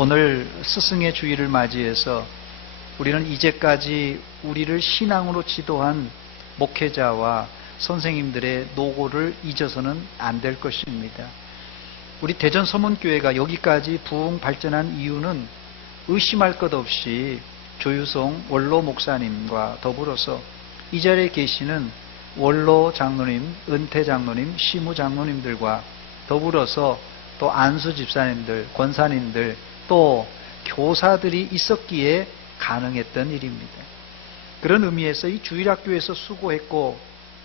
오늘 스승의 주일을 맞이해서 우리는 이제까지 우리를 신앙으로 지도한 목회자와 선생님들의 노고를 잊어서는 안 될 것입니다. 우리 대전 서문교회가 여기까지 부흥 발전한 이유는 의심할 것 없이 조유성 원로 목사님과 더불어서 이 자리에 계시는 원로 장로님, 은퇴 장로님, 시무 장로님들과 더불어서 또 안수 집사님들, 권사님들, 또 교사들이 있었기에 가능했던 일입니다. 그런 의미에서 이 주일학교에서 수고했고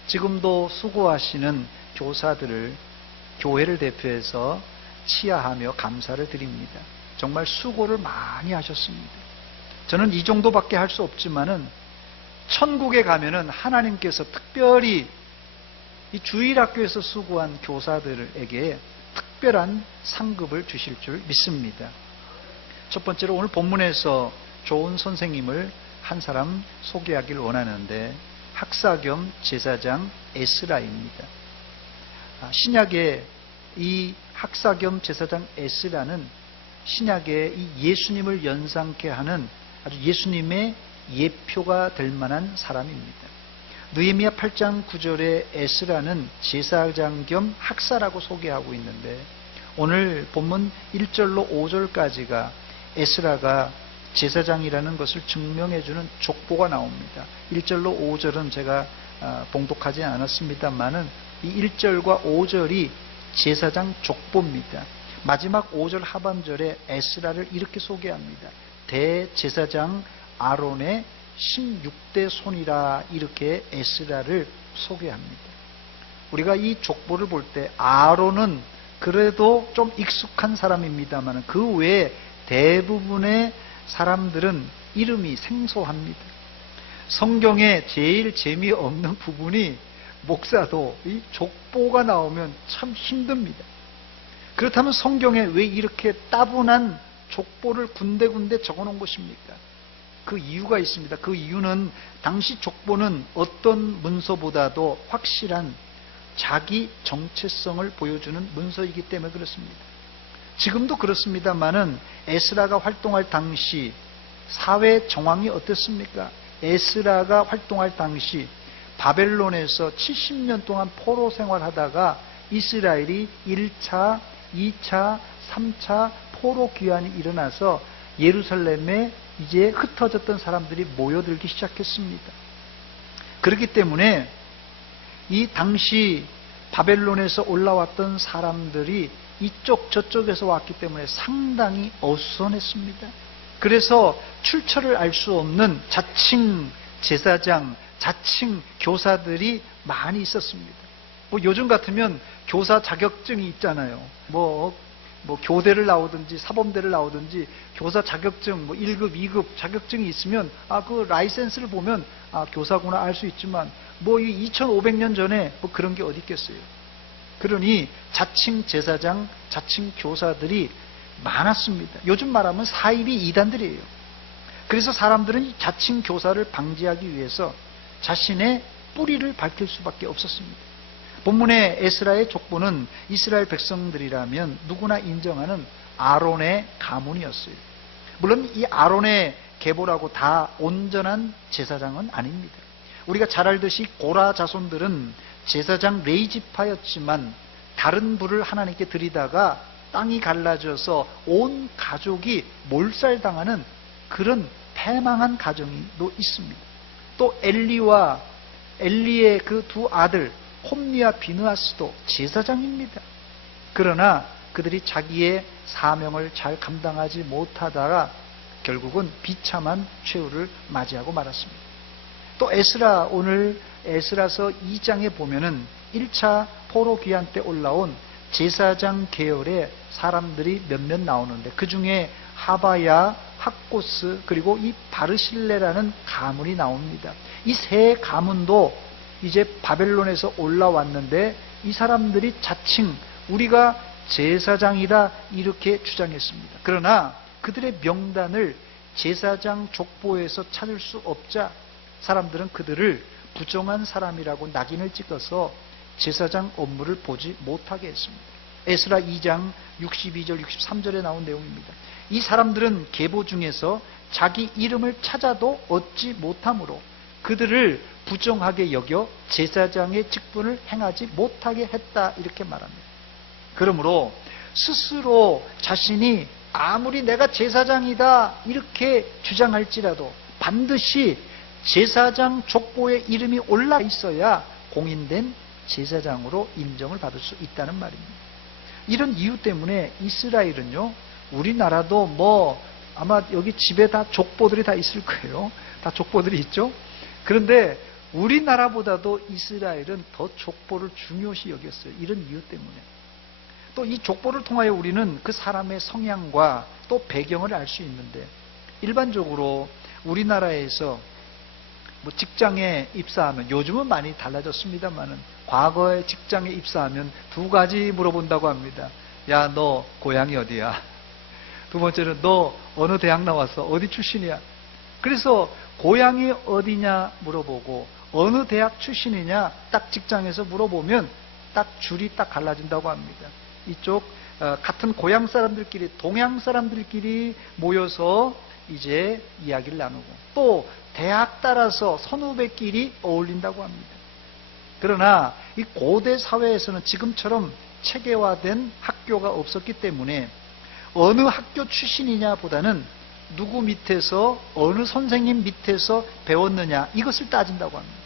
지금도 수고하시는 교사들을 교회를 대표해서 치하하며 감사를 드립니다. 정말 수고를 많이 하셨습니다. 저는 이 정도밖에 할 수 없지만은 천국에 가면은 하나님께서 특별히 이 주일학교에서 수고한 교사들에게 특별한 상급을 주실 줄 믿습니다. 첫 번째로 오늘 본문에서 좋은 선생님을 한 사람 소개하길 원하는데 학사 겸 제사장 에스라입니다. 신약의 이 학사 겸 제사장 에스라는 신약의 이 예수님을 연상케 하는 아주 예수님의 예표가 될 만한 사람입니다. 느헤미야 8장 9절에 에스라는 제사장 겸 학사라고 소개하고 있는데 오늘 본문 1절로 5절까지가 에스라가 제사장이라는 것을 증명해주는 족보가 나옵니다. 1절로 5절은 제가 봉독하지 않았습니다만은 이 1절과 5절이 제사장 족보입니다. 마지막 5절 하반절에 에스라를 이렇게 소개합니다. 대제사장 아론의 16대 손이라 이렇게 에스라를 소개합니다. 우리가 이 족보를 볼 때 아론은 그래도 좀 익숙한 사람입니다만 그 외에 대부분의 사람들은 이름이 생소합니다. 성경에 제일 재미없는 부분이 목사도 이 족보가 나오면 참 힘듭니다. 그렇다면 성경에 왜 이렇게 따분한 족보를 군데군데 적어놓은 것입니까? 그 이유가 있습니다. 그 이유는 당시 족보는 어떤 문서보다도 확실한 자기 정체성을 보여주는 문서이기 때문에 그렇습니다. 지금도 그렇습니다만은 에스라가 활동할 당시 사회 정황이 어땠습니까? 에스라가 활동할 당시 바벨론에서 70년 동안 포로 생활하다가 이스라엘이 1차, 2차, 3차 포로 귀환이 일어나서 예루살렘에 이제 흩어졌던 사람들이 모여들기 시작했습니다. 그렇기 때문에 이 당시 바벨론에서 올라왔던 사람들이 이쪽 저쪽에서 왔기 때문에 상당히 어수선했습니다. 그래서 출처를 알 수 없는 자칭 제사장, 자칭 교사들이 많이 있었습니다. 요즘 같으면 교사 자격증이 있잖아요. 교대를 나오든지 사범대를 나오든지 교사 자격증 1급, 2급 자격증이 있으면 그 라이센스를 보면 교사구나 알 수 있지만 2500년 전에 그런 게 어디 있겠어요. 그러니 자칭 제사장, 자칭 교사들이 많았습니다. 요즘 말하면 사이비 이단들이에요. 그래서 사람들은 이 자칭 교사를 방지하기 위해서 자신의 뿌리를 밝힐 수밖에 없었습니다. 본문의 에스라의 족보는 이스라엘 백성들이라면 누구나 인정하는 아론의 가문이었어요. 물론 이 아론의 계보라고 다 온전한 제사장은 아닙니다. 우리가 잘 알듯이 고라 자손들은 제사장 레이지파였지만 다른 부를 하나님께 드리다가 땅이 갈라져서 온 가족이 몰살당하는 그런 패망한 가정도 있습니다. 또 엘리의 그 두 아들 홈리와 비느하스도 제사장입니다. 그러나 그들이 자기의 사명을 잘 감당하지 못하다가 결국은 비참한 최후를 맞이하고 말았습니다. 또 에스라, 오늘 에스라서 2장에 보면은 1차 포로 귀환 때 올라온 제사장 계열의 사람들이 몇몇 나오는데 그 중에 하바야, 학고스 그리고 이 바르실레라는 가문이 나옵니다. 이 세 가문도 이제 바벨론에서 올라왔는데 이 사람들이 자칭 우리가 제사장이다 이렇게 주장했습니다. 그러나 그들의 명단을 제사장 족보에서 찾을 수 없자 사람들은 그들을 부정한 사람이라고 낙인을 찍어서 제사장 업무를 보지 못하게 했습니다. 에스라 2장 62절 63절에 나온 내용입니다. 이 사람들은 계보 중에서 자기 이름을 찾아도 얻지 못하므로 그들을 부정하게 여겨 제사장의 직분을 행하지 못하게 했다, 이렇게 말합니다. 그러므로 스스로 자신이 아무리 내가 제사장이다 이렇게 주장할지라도 반드시 제사장 족보에 이름이 올라 있어야 공인된 제사장으로 인정을 받을 수 있다는 말입니다. 이런 이유 때문에 이스라엘은요, 우리나라도 뭐 아마 여기 집에 다 족보들이 다 있을 거예요. 다 족보들이 있죠. 그런데 우리나라보다도 이스라엘은 더 족보를 중요시 여겼어요. 이런 이유 때문에. 또 이 족보를 통하여 우리는 그 사람의 성향과 또 배경을 알 수 있는데, 일반적으로 우리나라에서 뭐 직장에 입사하면, 요즘은 많이 달라졌습니다만은 과거에 직장에 입사하면 두 가지 물어본다고 합니다. 야, 너 고향이 어디야? 두 번째는 너 어느 대학 나왔어? 어디 출신이야? 그래서 고향이 어디냐 물어보고 어느 대학 출신이냐 딱 직장에서 물어보면 딱 줄이 딱 갈라진다고 합니다. 이쪽 같은 고향 사람들끼리, 동양 사람들끼리 모여서 이제 이야기를 나누고, 또 대학 따라서 선후배끼리 어울린다고 합니다. 그러나 이 고대 사회에서는 지금처럼 체계화된 학교가 없었기 때문에 어느 학교 출신이냐 보다는 누구 밑에서, 어느 선생님 밑에서 배웠느냐, 이것을 따진다고 합니다.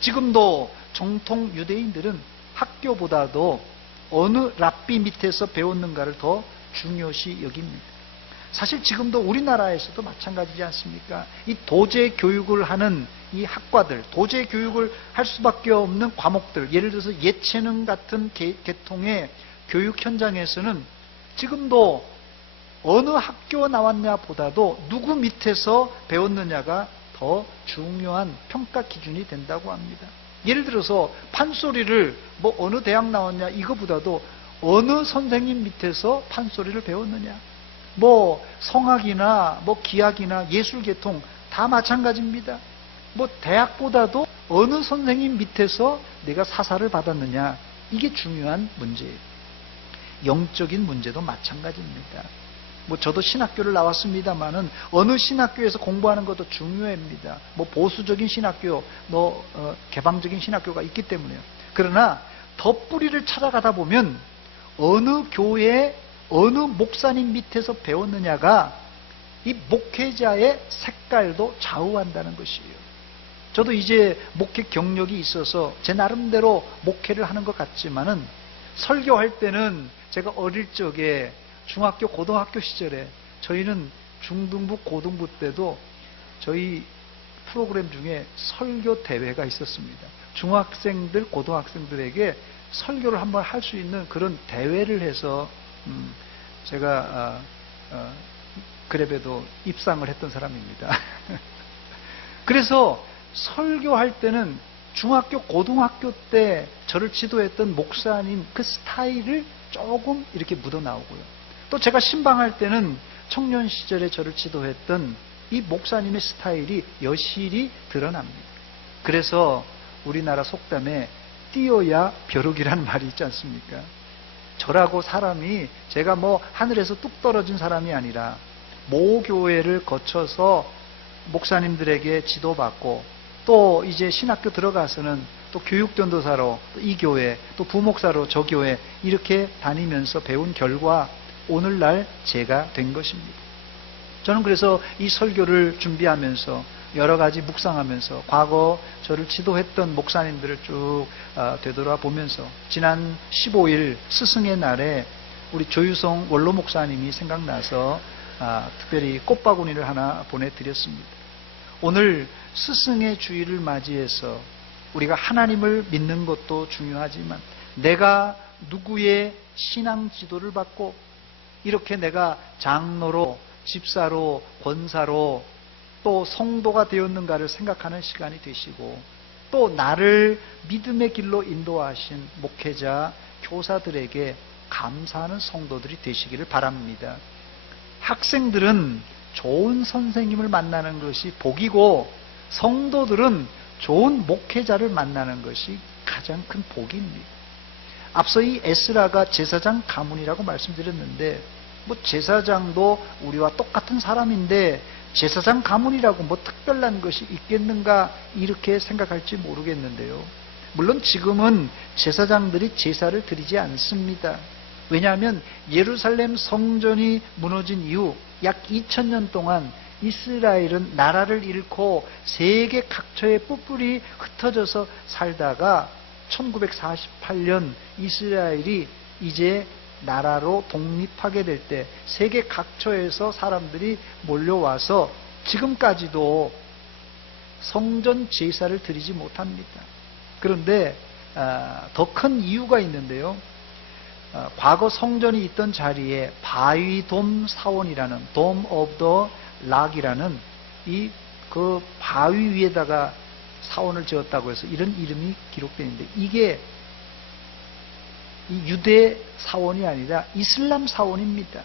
지금도 정통 유대인들은 학교보다도 어느 랍비 밑에서 배웠는가를 더 중요시 여깁니다. 사실 지금도 우리나라에서도 마찬가지지 않습니까? 이 도제 교육을 하는 이 학과들, 도제 교육을 할 수밖에 없는 과목들, 예를 들어서 예체능 같은 계통의 교육 현장에서는 지금도 어느 학교 나왔냐 보다도 누구 밑에서 배웠느냐가 더 중요한 평가 기준이 된다고 합니다. 예를 들어서 판소리를 뭐 어느 대학 나왔냐 이거보다도 어느 선생님 밑에서 판소리를 배웠느냐, 뭐 성악이나 뭐 기악이나 예술계통 다 마찬가지입니다. 뭐 대학보다도 어느 선생님 밑에서 내가 사사를 받았느냐, 이게 중요한 문제예요. 영적인 문제도 마찬가지입니다. 뭐 저도 신학교를 나왔습니다만은 어느 신학교에서 공부하는 것도 중요합니다. 뭐 보수적인 신학교, 개방적인 신학교가 있기 때문에요. 그러나 더 뿌리를 찾아가다 보면 어느 교회, 어느 목사님 밑에서 배웠느냐가 이 목회자의 색깔도 좌우한다는 것이에요. 저도 이제 목회 경력이 있어서 제 나름대로 목회를 하는 것 같지만은, 설교할 때는 제가 어릴 적에 중학교, 고등학교 시절에 저희는 중등부, 고등부 때도 저희 프로그램 중에 설교 대회가 있었습니다. 중학생들, 고등학생들에게 설교를 한번 할 수 있는 그런 대회를 해서 제가 그래봬도 입상을 했던 사람입니다. 그래서 설교할 때는 중학교, 고등학교 때 저를 지도했던 목사님 그 스타일을 조금 이렇게 묻어나오고요. 또 제가 신방할 때는 청년 시절에 저를 지도했던 이 목사님의 스타일이 여실히 드러납니다. 그래서 우리나라 속담에 띄어야 벼룩이라는 말이 있지 않습니까? 저라고 사람이, 제가 뭐 하늘에서 뚝 떨어진 사람이 아니라 모교회를 거쳐서 목사님들에게 지도받고, 또 이제 신학교 들어가서는 또 교육전도사로 또 이 교회, 또 부목사로 저 교회 이렇게 다니면서 배운 결과 오늘날 제가 된 것입니다. 저는 그래서 이 설교를 준비하면서 여러 가지 묵상하면서 과거 저를 지도했던 목사님들을 쭉 되돌아보면서 지난 15일 스승의 날에 우리 조유성 원로 목사님이 생각나서 특별히 꽃바구니를 하나 보내드렸습니다. 오늘 스승의 주일을 맞이해서 우리가 하나님을 믿는 것도 중요하지만 내가 누구의 신앙 지도를 받고 이렇게 내가 장로로, 집사로, 권사로 또 성도가 되었는가를 생각하는 시간이 되시고, 또 나를 믿음의 길로 인도하신 목회자, 교사들에게 감사하는 성도들이 되시기를 바랍니다. 학생들은 좋은 선생님을 만나는 것이 복이고, 성도들은 좋은 목회자를 만나는 것이 가장 큰 복입니다. 앞서 이 에스라가 제사장 가문이라고 말씀드렸는데, 뭐 제사장도 우리와 똑같은 사람인데 제사장 가문이라고 뭐 특별한 것이 있겠는가 이렇게 생각할지 모르겠는데요. 물론 지금은 제사장들이 제사를 드리지 않습니다. 왜냐하면 예루살렘 성전이 무너진 이후 약 2000년 동안 이스라엘은 나라를 잃고 세계 각처에 뿔뿔이 흩어져서 살다가 1948년 이스라엘이 이제 나라로 독립하게 될 때 세계 각처에서 사람들이 몰려와서 지금까지도 성전 제사를 드리지 못합니다. 그런데 더 큰 이유가 있는데요. 과거 성전이 있던 자리에 바위돔 사원이라는 돔 오브 더 락이라는 그 바위 위에다가 사원을 지었다고 해서 이런 이름이 기록되어 있는데 이게 이 유대 사원이 아니라 이슬람 사원입니다.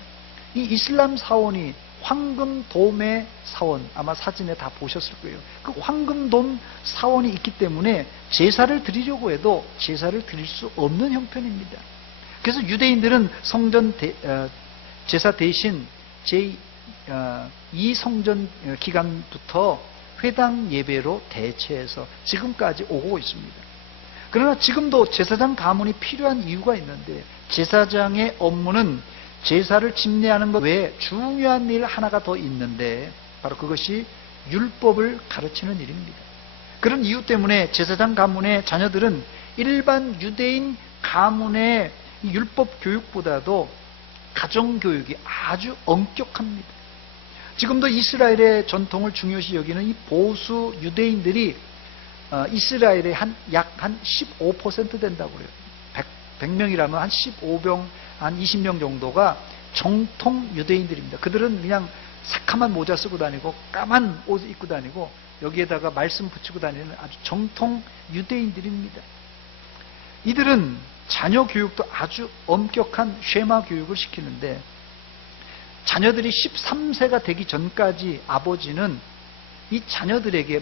이 이슬람 사원이 황금돔의 사원, 아마 사진에 다 보셨을 거예요. 그 황금돔 사원이 있기 때문에 제사를 드리려고 해도 제사를 드릴 수 없는 형편입니다. 그래서 유대인들은 성전 제사 대신 제2 성전 기간부터 회당 예배로 대체해서 지금까지 오고 있습니다. 그러나 지금도 제사장 가문이 필요한 이유가 있는데 제사장의 업무는 제사를 집례하는 것 외에 중요한 일 하나가 더 있는데 바로 그것이 율법을 가르치는 일입니다. 그런 이유 때문에 제사장 가문의 자녀들은 일반 유대인 가문의 율법 교육보다도 가정 교육이 아주 엄격합니다. 지금도 이스라엘의 전통을 중요시 여기는 이 보수 유대인들이 이스라엘의 약 15% 된다고 그래요. 100명이라면 한 15명, 한 20명 정도가 정통 유대인들입니다. 그들은 그냥 새카만 모자 쓰고 다니고 까만 옷 입고 다니고 여기에다가 말씀 붙이고 다니는 아주 정통 유대인들입니다. 이들은 자녀 교육도 아주 엄격한 쉐마 교육을 시키는데 자녀들이 13세가 되기 전까지 아버지는 이 자녀들에게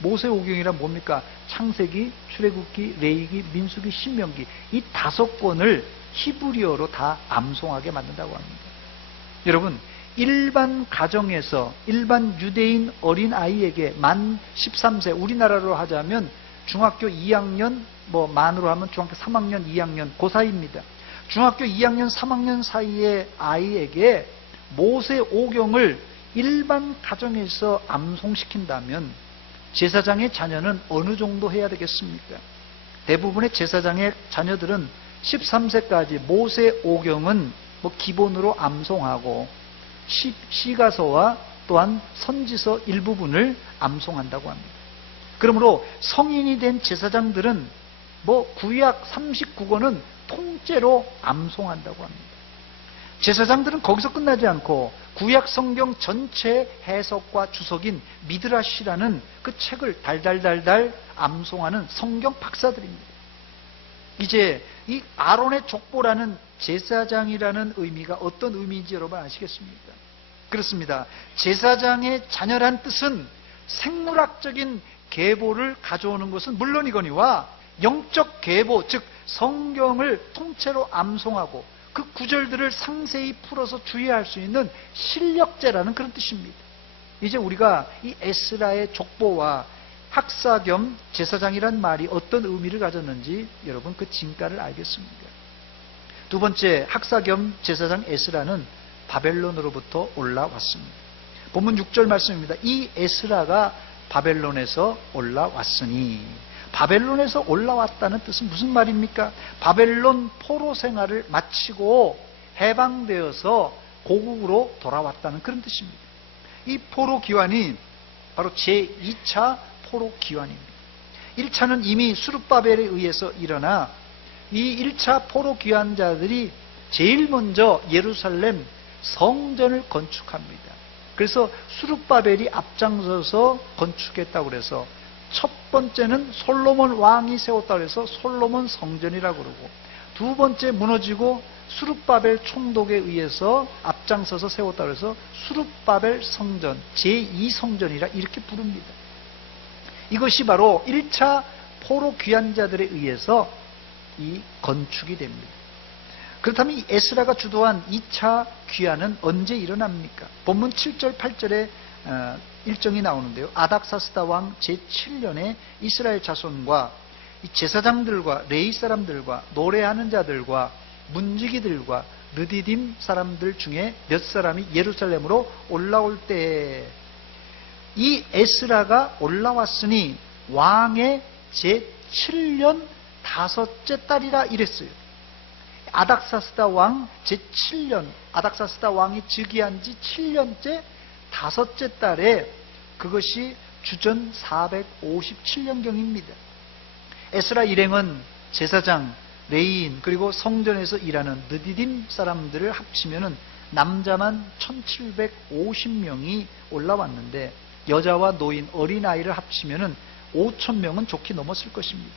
모세오경이란 뭡니까? 창세기, 출애굽기, 레위기, 민수기, 신명기 이 5권을 히브리어로 다 암송하게 만든다고 합니다. 여러분, 일반 가정에서 일반 유대인 어린 아이에게 만 13세, 우리나라로 하자면 중학교 2학년, 만으로 하면 중학교 3학년, 2학년 그 사이입니다. 중학교 2학년, 3학년 사이의 아이에게 모세오경을 일반 가정에서 암송시킨다면 제사장의 자녀는 어느 정도 해야 되겠습니까? 대부분의 제사장의 자녀들은 13세까지 모세오경은 기본으로 암송하고 시가서와 또한 선지서 일부분을 암송한다고 합니다. 그러므로 성인이 된 제사장들은 구약 39권은 통째로 암송한다고 합니다. 제사장들은 거기서 끝나지 않고 구약 성경 전체 해석과 주석인 미드라시라는 그 책을 달달달달 암송하는 성경 박사들입니다. 이제 이 아론의 족보라는 제사장이라는 의미가 어떤 의미인지 여러분 아시겠습니까? 그렇습니다. 제사장의 자녀란 뜻은 생물학적인 계보를 가져오는 것은 물론이거니와 영적 계보, 즉 성경을 통째로 암송하고 그 구절들을 상세히 풀어서 주의할 수 있는 실력자라는 그런 뜻입니다. 이제 우리가 이 에스라의 족보와 학사 겸 제사장이란 말이 어떤 의미를 가졌는지 여러분 그 진가를 알겠습니다. 두 번째, 학사 겸 제사장 에스라는 바벨론으로부터 올라왔습니다. 본문 6절 말씀입니다. 이 에스라가 바벨론에서 올라왔으니, 바벨론에서 올라왔다는 뜻은 무슨 말입니까? 바벨론 포로 생활을 마치고 해방되어서 고국으로 돌아왔다는 그런 뜻입니다. 이 포로 기환이 바로 제2차 포로 기환입니다. 1차는 이미 수룹바벨에 의해서 일어나 이 1차 포로 귀환자들이 제일 먼저 예루살렘 성전을 건축합니다. 그래서 수룹바벨이 앞장서서 건축했다고 그래서 첫 번째는 솔로몬 왕이 세웠다고 해서 솔로몬 성전이라고 그러고, 두 번째 무너지고 수룹바벨 총독에 의해서 앞장서서 세웠다고 해서 수룹바벨 성전, 제2성전이라 이렇게 부릅니다. 이것이 바로 1차 포로 귀환자들에 의해서 이 건축이 됩니다. 그렇다면 이 에스라가 주도한 2차 귀환은 언제 일어납니까? 본문 7절, 8절에 일정이 나오는데요. 아닥사스다 왕 제7년에 이스라엘 자손과 이 제사장들과 레위 사람들과 노래하는 자들과 문지기들과 르디딤 사람들 중에 몇 사람이 예루살렘으로 올라올 때 이 에스라가 올라왔으니 왕의 제7년 5째 달이라 이랬어요. 아닥사스다 왕 제7년, 아닥사스다 왕이 즉위한 지 7년째 5째 달에, 그것이 주전 457년경입니다. 에스라 일행은 제사장, 레위인, 그리고 성전에서 일하는 느디딤 사람들을 합치면은 남자만 1750명이 올라왔는데 여자와 노인, 어린아이를 합치면은 5000명은 좋게 넘었을 것입니다.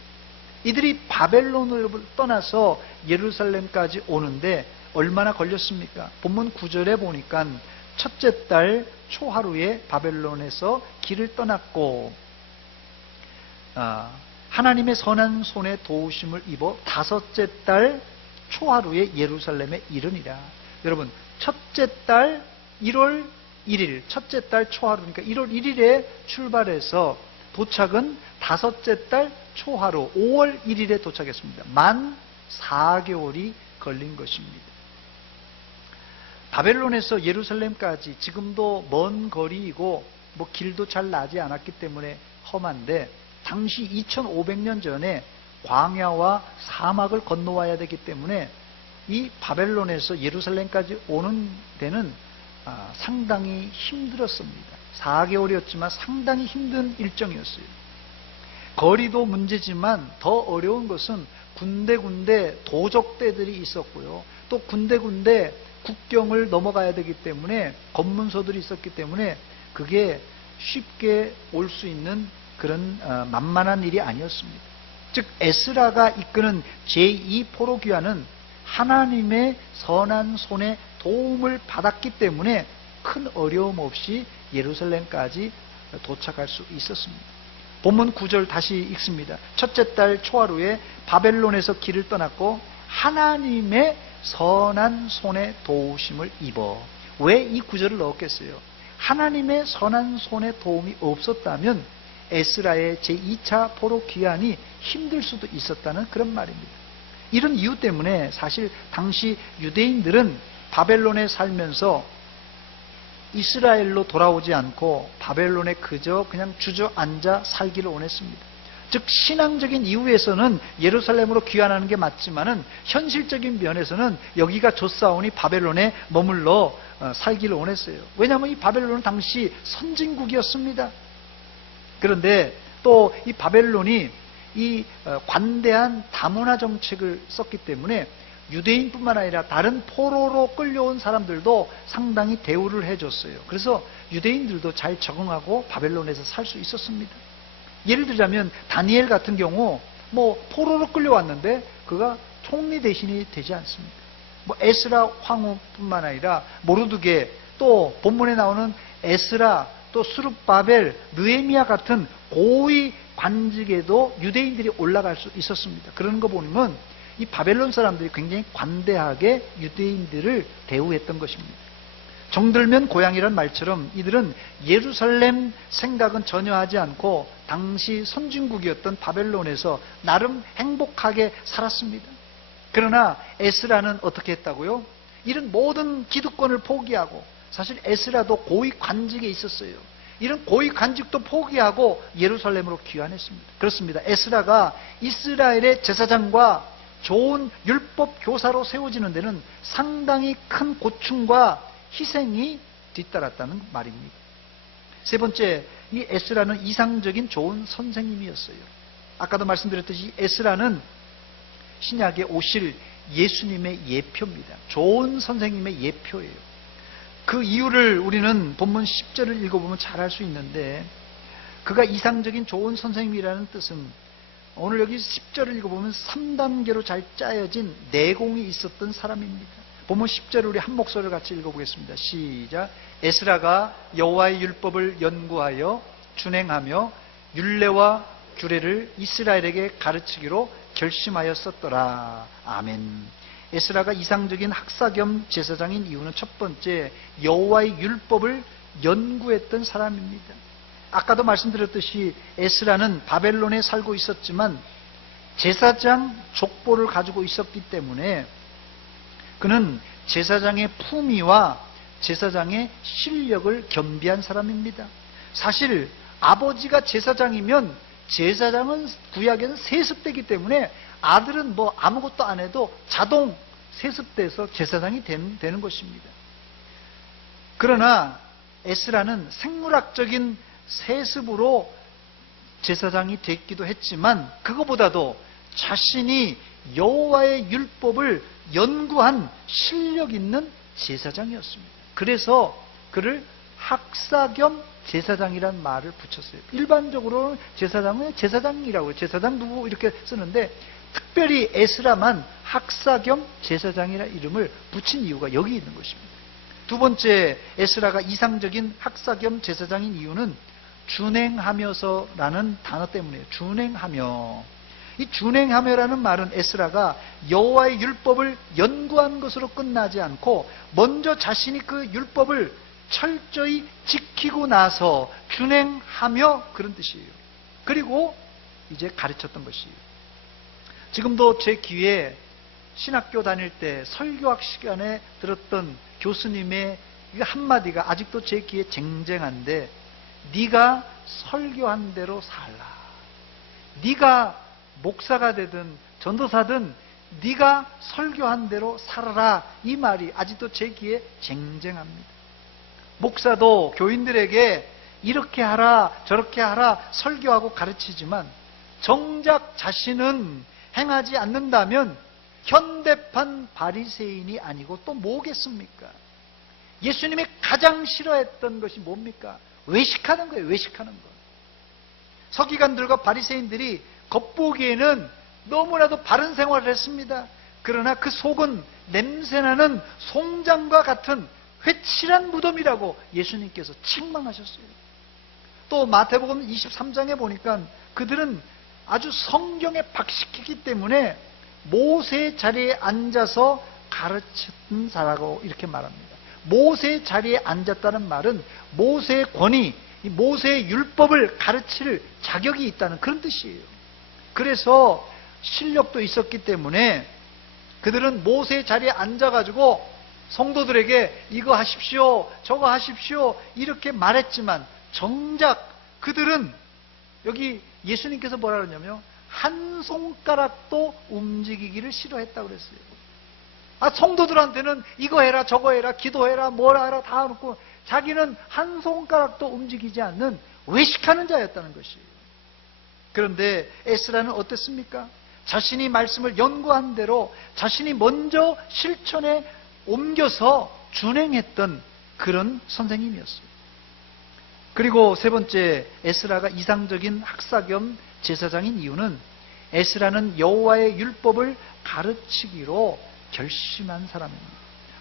이들이 바벨론을 떠나서 예루살렘까지 오는데 얼마나 걸렸습니까? 본문 9절에 보니까 첫째 달 초하루에 바벨론에서 길을 떠났고 하나님의 선한 손에 도우심을 입어 5째 달 초하루에 예루살렘에 이르니라. 여러분, 첫째 달 1월 1일, 첫째 달 초하루니까 1월 1일에 출발해서 도착은 5째 달 초하루 5월 1일에 도착했습니다. 만 4개월이 걸린 것입니다. 바벨론에서 예루살렘까지 지금도 먼 거리이고 길도 잘 나지 않았기 때문에 험한데, 당시 2500년 전에 광야와 사막을 건너와야 되기 때문에 이 바벨론에서 예루살렘까지 오는 데는 상당히 힘들었습니다. 4개월이었지만 상당히 힘든 일정이었어요. 거리도 문제지만 더 어려운 것은 군데군데 도적대들이 있었고요. 또 군데군데 국경을 넘어가야 되기 때문에 검문소들이 있었기 때문에 그게 쉽게 올 수 있는 그런 만만한 일이 아니었습니다. 즉 에스라가 이끄는 제2포로 귀환은 하나님의 선한 손에 도움을 받았기 때문에 큰 어려움 없이 예루살렘까지 도착할 수 있었습니다. 본문 9절 다시 읽습니다. 첫째 달 초하루에 바벨론에서 길을 떠났고 하나님의 선한 손에 도우심을 입어. 왜 이 구절을 넣었겠어요? 하나님의 선한 손에 도움이 없었다면 에스라의 제2차 포로 귀환이 힘들 수도 있었다는 그런 말입니다. 이런 이유 때문에 사실 당시 유대인들은 바벨론에 살면서 이스라엘로 돌아오지 않고 바벨론에 그냥 주저앉아 살기를 원했습니다. 즉 신앙적인 이유에서는 예루살렘으로 귀환하는 게 맞지만은 현실적인 면에서는 여기가 좋사오니 바벨론에 머물러 살기를 원했어요. 왜냐하면 이 바벨론은 당시 선진국이었습니다. 그런데 또 이 바벨론이 이 관대한 다문화 정책을 썼기 때문에 유대인뿐만 아니라 다른 포로로 끌려온 사람들도 상당히 대우를 해줬어요. 그래서 유대인들도 잘 적응하고 바벨론에서 살 수 있었습니다. 예를 들자면 다니엘 같은 경우 포로로 끌려왔는데 그가 총리 대신이 되지 않습니다. 에스라 황후뿐만 아니라 모르드게, 또 본문에 나오는 에스라, 또 스룹바벨, 느헤미야 같은 고위 관직에도 유대인들이 올라갈 수 있었습니다. 그런 거 보면 이 바벨론 사람들이 굉장히 관대하게 유대인들을 대우했던 것입니다. 정들면 고향이란 말처럼 이들은 예루살렘 생각은 전혀 하지 않고 당시 선진국이었던 바벨론에서 나름 행복하게 살았습니다. 그러나 에스라는 어떻게 했다고요? 이런 모든 기득권을 포기하고, 사실 에스라도 고위 관직에 있었어요. 이런 고위 관직도 포기하고 예루살렘으로 귀환했습니다. 그렇습니다. 에스라가 이스라엘의 제사장과 좋은 율법 교사로 세워지는 데는 상당히 큰 고충과 희생이 뒤따랐다는 말입니다. 세 번째, 이 에스라는 이상적인 좋은 선생님이었어요. 아까도 말씀드렸듯이 에스라는 신약에 오실 예수님의 예표입니다. 좋은 선생님의 예표예요. 그 이유를 우리는 본문 10절을 읽어보면 잘 알 수 있는데, 그가 이상적인 좋은 선생님이라는 뜻은 오늘 여기 10절을 읽어보면 3단계로 잘 짜여진 내공이 있었던 사람입니다. 본문 10절을 우리 한 목소리를 같이 읽어보겠습니다. 시작. 에스라가 여호와의 율법을 연구하여 준행하며 율례와 규례를 이스라엘에게 가르치기로 결심하였었더라. 아멘. 에스라가 이상적인 학사 겸 제사장인 이유는 첫 번째, 여호와의 율법을 연구했던 사람입니다. 아까도 말씀드렸듯이 에스라는 바벨론에 살고 있었지만 제사장 족보를 가지고 있었기 때문에 그는 제사장의 품위와 제사장의 실력을 겸비한 사람입니다. 사실 아버지가 제사장이면 제사장은 구약에는 세습되기 때문에 아들은 뭐 아무것도 안 해도 자동 세습돼서 제사장이 되는 것입니다. 그러나 에스라는 생물학적인 세습으로 제사장이 됐기도 했지만 그거보다도 자신이 여호와의 율법을 연구한 실력 있는 제사장이었습니다. 그래서 그를 학사 겸 제사장이란 말을 붙였어요. 일반적으로는 제사장은 제사장이라고 해요. 제사장 누구 이렇게 쓰는데 특별히 에스라만 학사 겸 제사장이라는 이름을 붙인 이유가 여기 있는 것입니다. 두 번째, 에스라가 이상적인 학사 겸 제사장인 이유는 준행하며서라는 단어 때문이에요. 준행하며. 이 준행하며라는 말은 에스라가 여호와의 율법을 연구한 것으로 끝나지 않고 먼저 자신이 그 율법을 철저히 지키고 나서 준행하며 그런 뜻이에요. 그리고 이제 가르쳤던 것이에요. 지금도 제 귀에 신학교 다닐 때 설교학 시간에 들었던 교수님의 한마디가 아직도 제 귀에 쟁쟁한데, 네가 설교한 대로 살라. 네가 목사가 되든 전도사든 네가 설교한 대로 살아라. 이 말이 아직도 제 귀에 쟁쟁합니다. 목사도 교인들에게 이렇게 하라 저렇게 하라 설교하고 가르치지만 정작 자신은 행하지 않는다면 현대판 바리새인이 아니고 또 뭐겠습니까? 예수님이 가장 싫어했던 것이 뭡니까? 외식하는 거예요. 외식하는 거. 서기관들과 바리새인들이 겉보기에는 너무나도 바른 생활을 했습니다. 그러나 그 속은 냄새나는 송장과 같은 회칠한 무덤이라고 예수님께서 책망하셨어요. 또 마태복음 23장에 보니까 그들은 아주 성경에 박식했기 때문에 모세의 자리에 앉아서 가르쳤던 자라고 이렇게 말합니다. 모세의 자리에 앉았다는 말은 모세의 권위, 모세의 율법을 가르칠 자격이 있다는 그런 뜻이에요. 그래서 실력도 있었기 때문에 그들은 모세의 자리에 앉아가지고 성도들에게 이거 하십시오, 저거 하십시오 이렇게 말했지만 정작 그들은 여기 예수님께서 뭐라 그러냐면요, 한 손가락도 움직이기를 싫어했다고 그랬어요. 성도들한테는 이거 해라 저거 해라 기도해라 뭐라 해라 다 해놓고 자기는 한 손가락도 움직이지 않는 외식하는 자였다는 것이에요. 그런데 에스라는 어땠습니까? 자신이 말씀을 연구한 대로 자신이 먼저 실천에 옮겨서 준행했던 그런 선생님이었어요. 그리고 세 번째, 에스라가 이상적인 학사 겸 제사장인 이유는 에스라는 여호와의 율법을 가르치기로 결심한 사람입니다.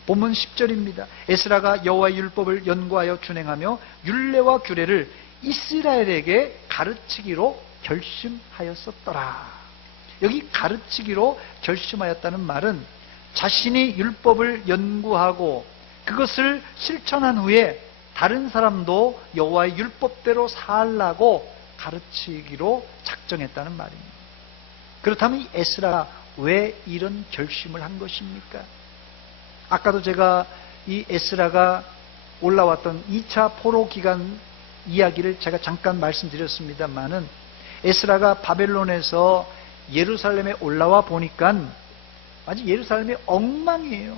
본문 10절입니다. 에스라가 여호와의 율법을 연구하여 준행하며 율례와 규례를 이스라엘에게 가르치기로 결심하였었더라. 여기 가르치기로 결심하였다는 말은 자신이 율법을 연구하고 그것을 실천한 후에 다른 사람도 여호와의 율법대로 살라고 가르치기로 작정했다는 말입니다. 그렇다면 이 에스라가 왜 이런 결심을 한 것입니까? 아까도 제가 이 에스라가 올라왔던 2차 포로 기간 이야기를 제가 잠깐 말씀드렸습니다만은 에스라가 바벨론에서 예루살렘에 올라와 보니까 아주 예루살렘이 엉망이에요.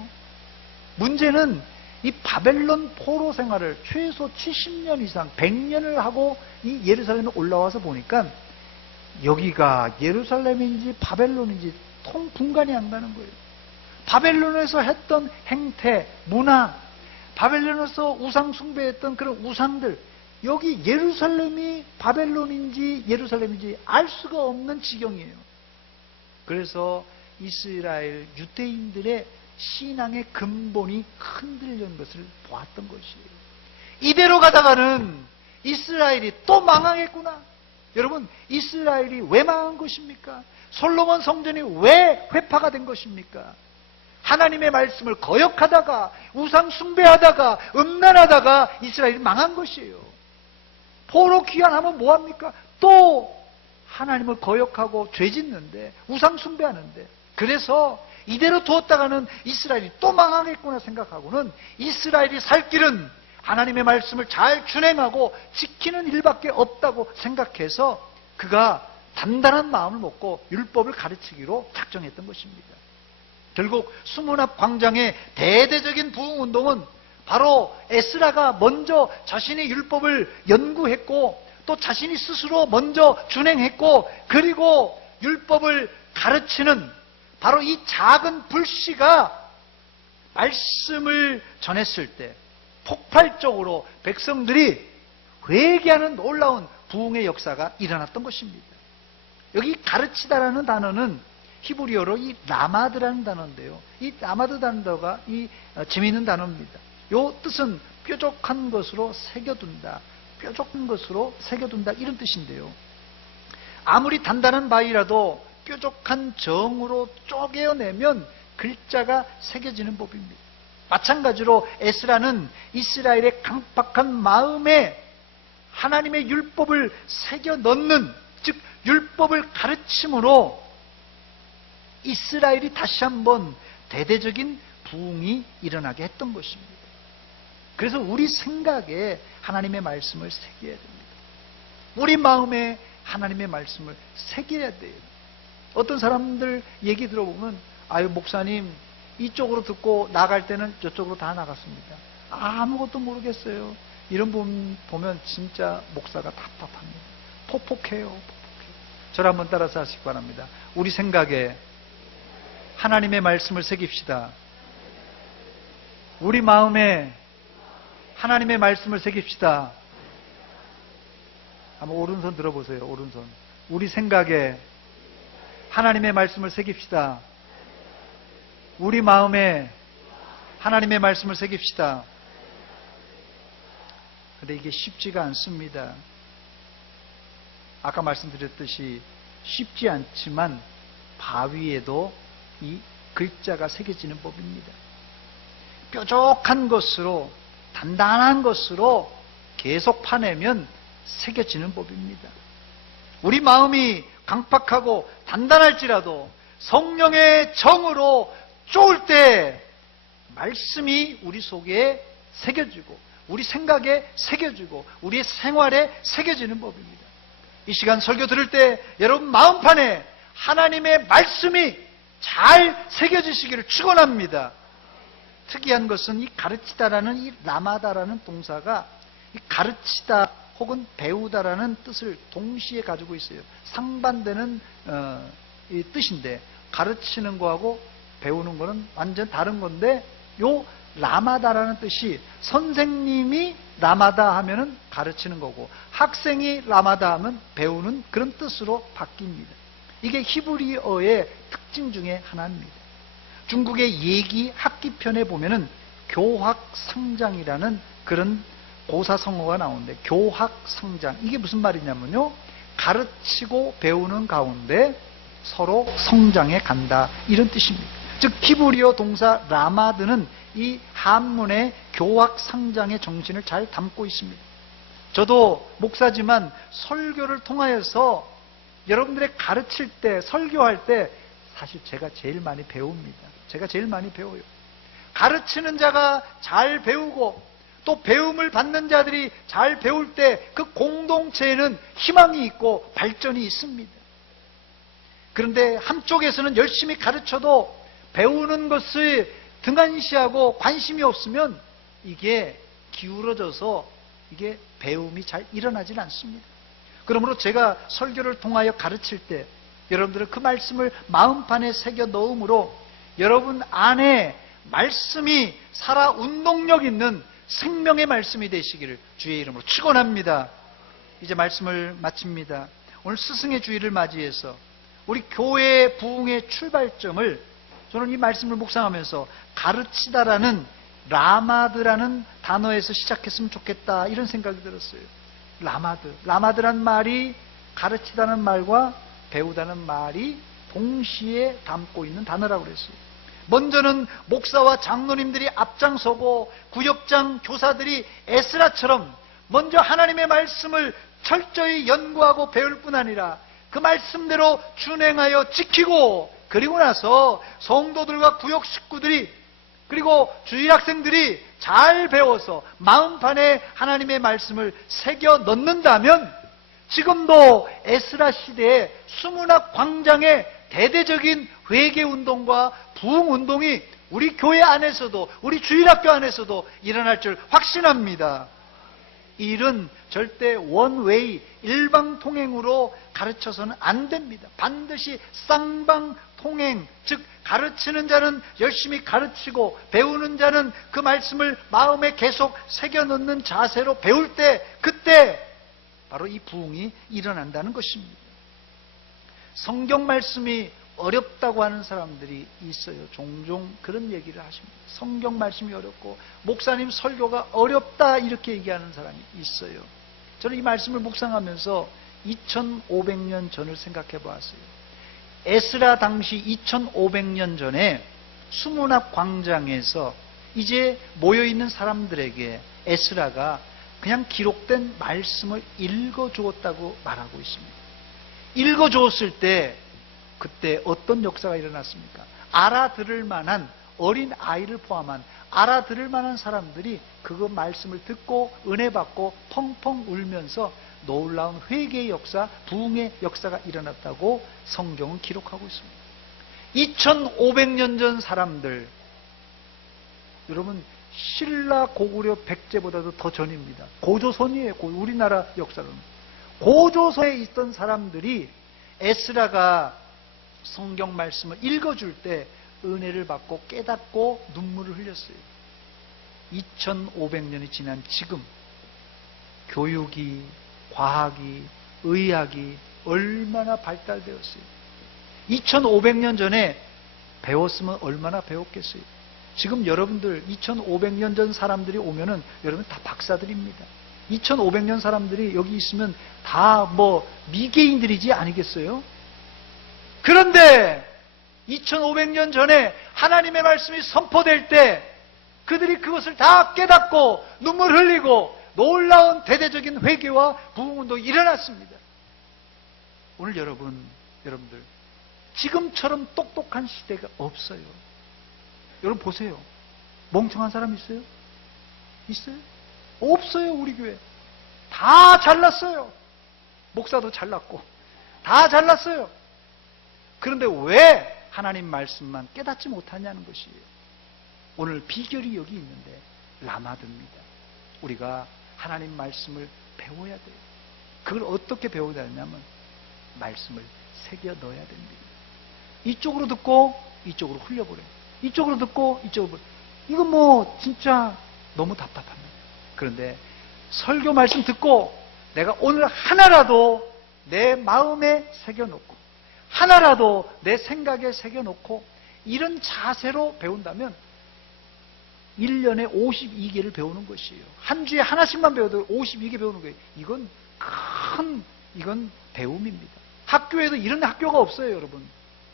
문제는 이 바벨론 포로 생활을 최소 70년 이상 100년을 하고 이 예루살렘에 올라와서 보니까 여기가 예루살렘인지 바벨론인지 통 분간이 안 가는 거예요. 바벨론에서 했던 행태, 문화, 바벨론에서 우상 숭배했던 그런 우상들, 여기 예루살렘이 바벨론인지 예루살렘인지 알 수가 없는 지경이에요. 그래서 이스라엘 유대인들의 신앙의 근본이 흔들리는 것을 보았던 것이에요. 이대로 가다가는 이스라엘이 또 망하겠구나. 여러분, 이스라엘이 왜 망한 것입니까? 솔로몬 성전이 왜 회파가 된 것입니까? 하나님의 말씀을 거역하다가 우상 숭배하다가 음란하다가 이스라엘이 망한 것이에요. 포로 귀환하면 뭐합니까? 또 하나님을 거역하고 죄짓는데 우상 숭배하는데, 그래서 이대로 두었다가는 이스라엘이 또 망하겠구나 생각하고는 이스라엘이 살 길은 하나님의 말씀을 잘 준행하고 지키는 일밖에 없다고 생각해서 그가 단단한 마음을 먹고 율법을 가르치기로 작정했던 것입니다. 결국 수문앞 광장의 대대적인 부흥운동은 바로 에스라가 먼저 자신의 율법을 연구했고 또 자신이 스스로 먼저 준행했고 그리고 율법을 가르치는 바로 이 작은 불씨가 말씀을 전했을 때 폭발적으로 백성들이 회개하는 놀라운 부흥의 역사가 일어났던 것입니다. 여기 가르치다라는 단어는 히브리어로 이 라마드라는 단어인데요. 이 라마드 단어가 재미있는 단어입니다. 이 뜻은 뾰족한 것으로 새겨둔다, 뾰족한 것으로 새겨둔다, 이런 뜻인데요. 아무리 단단한 바위라도 뾰족한 정으로 쪼개어내면 글자가 새겨지는 법입니다. 마찬가지로 에스라는 이스라엘의 강팍한 마음에 하나님의 율법을 새겨 넣는, 즉 율법을 가르침으로 이스라엘이 다시 한번 대대적인 부흥이 일어나게 했던 것입니다. 그래서 우리 생각에 하나님의 말씀을 새겨야 됩니다. 우리 마음에 하나님의 말씀을 새겨야 돼요. 어떤 사람들 얘기 들어보면, 아유 목사님 이쪽으로 듣고 나갈 때는 저쪽으로 다 나갔습니다. 아무것도 모르겠어요. 이런 분 보면 진짜 목사가 답답합니다. 폭폭해요. 저를 한번 따라서 하시기 바랍니다. 우리 생각에 하나님의 말씀을 새깁시다. 우리 마음에 하나님의 말씀을 새깁시다. 한번 오른손 들어보세요. 오른손. 우리 생각에 하나님의 말씀을 새깁시다. 우리 마음에 하나님의 말씀을 새깁시다. 근데 이게 쉽지가 않습니다. 아까 말씀드렸듯이 쉽지 않지만 바위에도 이 글자가 새겨지는 법입니다. 뾰족한 것으로, 단단한 것으로 계속 파내면 새겨지는 법입니다. 우리 마음이 강팍하고 단단할지라도 성령의 정으로 쪼을 때 말씀이 우리 속에 새겨지고 우리 생각에 새겨지고 우리의 생활에 새겨지는 법입니다. 이 시간 설교 들을 때 여러분 마음판에 하나님의 말씀이 잘 새겨지시기를 축원합니다. 특이한 것은 이 가르치다라는 이 라마다라는 동사가 이 가르치다 혹은 배우다라는 뜻을 동시에 가지고 있어요. 상반되는 이 뜻인데 가르치는 거하고 배우는 거는 완전 다른 건데, 요 라마다라는 뜻이 선생님이 라마다 하면은 가르치는 거고 학생이 라마다 하면 배우는 그런 뜻으로 바뀝니다. 이게 히브리어의 특징 중에 하나입니다. 중국의 예기 학기편에 보면은 교학상장이라는 그런 고사성어가 나오는데, 교학상장, 이게 무슨 말이냐면요, 가르치고 배우는 가운데 서로 성장해 간다, 이런 뜻입니다. 즉 히브리어 동사 라마드는 이 한문의 교학상장의 정신을 잘 담고 있습니다. 저도 목사지만 설교를 통하여서 여러분들의 가르칠 때, 설교할 때 사실 제가 제일 많이 배웁니다. 제가 제일 많이 배워요. 가르치는 자가 잘 배우고 또 배움을 받는 자들이 잘 배울 때 그 공동체에는 희망이 있고 발전이 있습니다. 그런데 한쪽에서는 열심히 가르쳐도 배우는 것을 등한시하고 관심이 없으면 이게 기울어져서 이게 배움이 잘 일어나질 않습니다. 그러므로 제가 설교를 통하여 가르칠 때 여러분들은 그 말씀을 마음판에 새겨 넣음으로 여러분 안에 말씀이 살아 운동력 있는 생명의 말씀이 되시기를 주의 이름으로 축원합니다. 이제 말씀을 마칩니다. 오늘 스승의 주일을 맞이해서 우리 교회의 부흥의 출발점을 저는 이 말씀을 묵상하면서 가르치다라는 라마드라는 단어에서 시작했으면 좋겠다, 이런 생각이 들었어요. 라마드란 말이 가르치다는 말과 배우다는 말이 동시에 담고 있는 단어라고 그랬어요. 먼저는 목사와 장로님들이 앞장서고 구역장 교사들이 에스라처럼 먼저 하나님의 말씀을 철저히 연구하고 배울 뿐 아니라 그 말씀대로 준행하여 지키고, 그리고 나서 성도들과 구역 식구들이 그리고 주일학생들이 잘 배워서 마음판에 하나님의 말씀을 새겨 넣는다면 지금도 에스라 시대의 수문학 광장의 대대적인 회개운동과 부흥운동이 우리 교회 안에서도 우리 주일학교 안에서도 일어날 줄 확신합니다. 이 일은 절대 원웨이 일방통행으로 가르쳐서는 안 됩니다. 반드시 쌍방통행, 즉 가르치는 자는 열심히 가르치고 배우는 자는 그 말씀을 마음에 계속 새겨넣는 자세로 배울 때, 그때 바로 이 부흥이 일어난다는 것입니다. 성경 말씀이 어렵다고 하는 사람들이 있어요. 종종 그런 얘기를 하십니다. 성경 말씀이 어렵고 목사님 설교가 어렵다 이렇게 얘기하는 사람이 있어요. 저는 이 말씀을 묵상하면서 2500년 전을 생각해 보았어요. 에스라 당시 2500년 전에 수문학 광장에서 이제 모여있는 사람들에게 에스라가 그냥 기록된 말씀을 읽어주었다고 말하고 있습니다. 읽어주었을 때 그때 어떤 역사가 일어났습니까? 알아들을 만한 어린 아이를 포함한 알아들을 만한 사람들이 그거 말씀을 듣고 은혜 받고 펑펑 울면서 놀라운 회개의 역사, 부흥의 역사가 일어났다고 성경은 기록하고 있습니다. 2500년 전 사람들, 여러분 신라 고구려 백제보다도 더 전입니다. 고조선이에요. 우리나라 역사로는. 고조선에 있던 사람들이 에스라가 성경 말씀을 읽어줄 때 은혜를 받고 깨닫고 눈물을 흘렸어요. 2500년이 지난 지금 교육이, 과학이, 의학이 얼마나 발달되었어요. 2500년 전에 배웠으면 얼마나 배웠겠어요. 지금 여러분들 2500년 전 사람들이 오면은 여러분 다 박사들입니다. 2500년 사람들이 여기 있으면 다 미개인들이지 아니겠어요? 그런데 2500년 전에 하나님의 말씀이 선포될 때 그들이 그것을 다 깨닫고 눈물 흘리고 놀라운 대대적인 회개와 부흥운동이 일어났습니다. 오늘 여러분들 지금처럼 똑똑한 시대가 없어요. 여러분 보세요. 멍청한 사람 있어요? 있어요? 없어요. 우리 교회 다 잘났어요. 목사도 잘났고 다 잘났어요. 그런데 왜 하나님 말씀만 깨닫지 못하냐는 것이에요. 오늘 비결이 여기 있는데 라마드입니다. 우리가 하나님 말씀을 배워야 돼요. 그걸 어떻게 배워야 되냐면 말씀을 새겨 넣어야 됩니다. 이쪽으로 듣고 이쪽으로 흘려버려요. 이쪽으로 듣고 이쪽으로. 이거 진짜 너무 답답합니다. 그런데 설교 말씀 듣고 내가 오늘 하나라도 내 마음에 새겨놓고 하나라도 내 생각에 새겨놓고 이런 자세로 배운다면 1년에 52개를 배우는 것이에요. 한 주에 하나씩만 배워도 52개 배우는 거예요. 이건 배움입니다. 학교에도 이런 학교가 없어요, 여러분.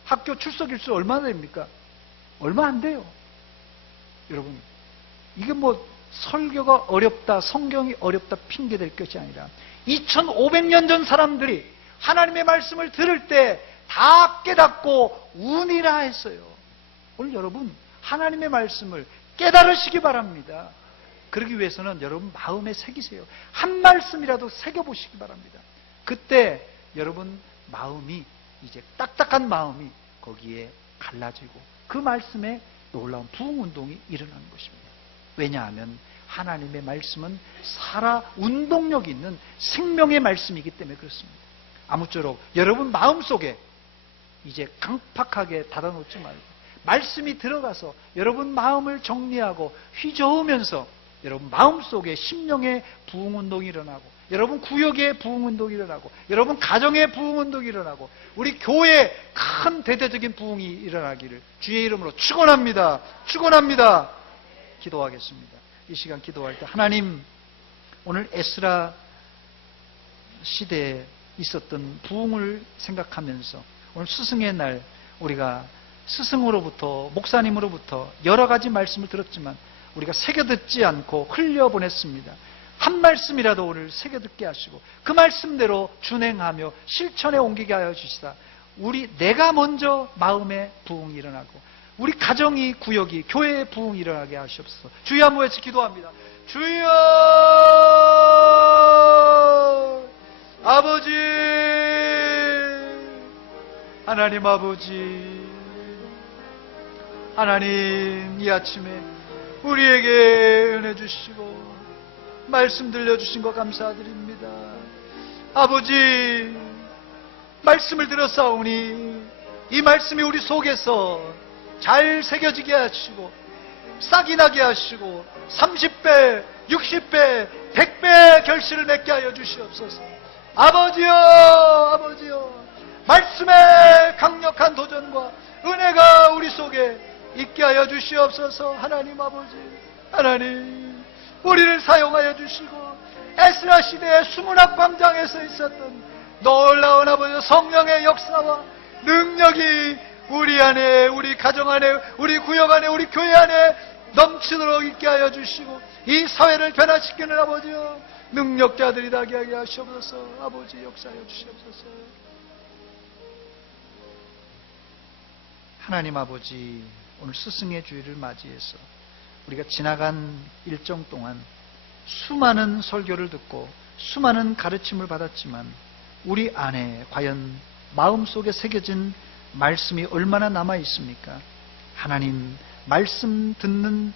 학교 출석일수 얼마나 됩니까? 얼마 안 돼요. 여러분, 이게 설교가 어렵다, 성경이 어렵다 핑계될 것이 아니라 2500년 전 사람들이 하나님의 말씀을 들을 때 다 깨닫고 운이라 했어요. 오늘 여러분 하나님의 말씀을 깨달으시기 바랍니다. 그러기 위해서는 여러분 마음에 새기세요. 한 말씀이라도 새겨보시기 바랍니다. 그때 여러분 마음이 이제 딱딱한 마음이 거기에 갈라지고 그 말씀에 놀라운 부흥운동이 일어나는 것입니다. 왜냐하면 하나님의 말씀은 살아 운동력 있는 생명의 말씀이기 때문에 그렇습니다. 아무쪼록 여러분 마음속에 이제 강팍하게 닫아놓지 말고 말씀이 들어가서 여러분 마음을 정리하고 휘저으면서 여러분 마음속에 심령의 부흥운동이 일어나고 여러분 구역의 부흥운동이 일어나고 여러분 가정의 부흥운동이 일어나고 우리 교회에 큰 대대적인 부흥이 일어나기를 주의 이름으로 축원합니다. 축원합니다. 기도하겠습니다. 이 시간 기도할 때 하나님, 오늘 에스라 시대에 있었던 부흥을 생각하면서 오늘 스승의 날 우리가 스승으로부터, 목사님으로부터 여러 가지 말씀을 들었지만 우리가 새겨듣지 않고 흘려보냈습니다. 한 말씀이라도 오늘 새겨듣게 하시고 그 말씀대로 준행하며 실천에 옮기게 하여 주시다. 내가 먼저 마음의 부흥이 일어나고 우리 가정이, 구역이, 교회의 부흥이 일어나게 하시옵소서. 주여 한번 외치 기도합니다. 주여 아버지, 하나님 아버지, 하나님 이 아침에 우리에게 은혜 주시고 말씀 들려주신 것 감사드립니다. 아버지, 말씀을 들었사오니 이 말씀이 우리 속에서 잘 새겨지게 하시고 싹이 나게 하시고 30배, 60배, 100배 결실을 맺게 하여 주시옵소서. 아버지여, 아버지여, 말씀의 강력한 도전과 은혜가 우리 속에 있게 하여 주시옵소서. 하나님 아버지, 하나님 우리를 사용하여 주시고 에스라 시대의 수문학 광장에서 있었던 놀라운 아버지 성령의 역사와 능력이 우리 안에, 우리 가정 안에, 우리 구역 안에, 우리 교회 안에 넘치도록 있게 하여 주시고 이 사회를 변화시키는 아버지여 능력자들이 나게 하게 하시옵소서. 아버지 역사하여 주시옵소서. 하나님 아버지, 오늘 스승의 주일을 맞이해서 우리가 지나간 일정 동안 수많은 설교를 듣고 수많은 가르침을 받았지만 우리 안에 과연 마음속에 새겨진 말씀이 얼마나 남아 있습니까? 하나님, 말씀 듣는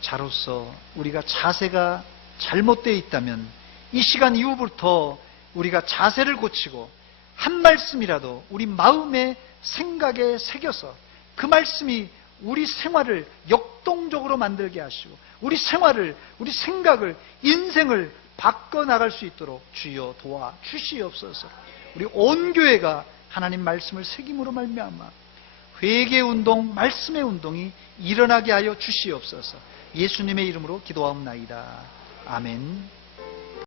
자로서 우리가 자세가 잘못되어 있다면 이 시간 이후부터 우리가 자세를 고치고 한 말씀이라도 우리 마음의 생각에 새겨서 그 말씀이 우리 생활을 역동적으로 만들게 하시고 우리 생활을, 우리 생각을, 인생을 바꿔나갈 수 있도록 주여 도와 주시옵소서. 우리 온 교회가 하나님 말씀을 새김으로 말미암아 회개 운동, 말씀의 운동이 일어나게 하여 주시옵소서. 예수님의 이름으로 기도하옵나이다. 아멘.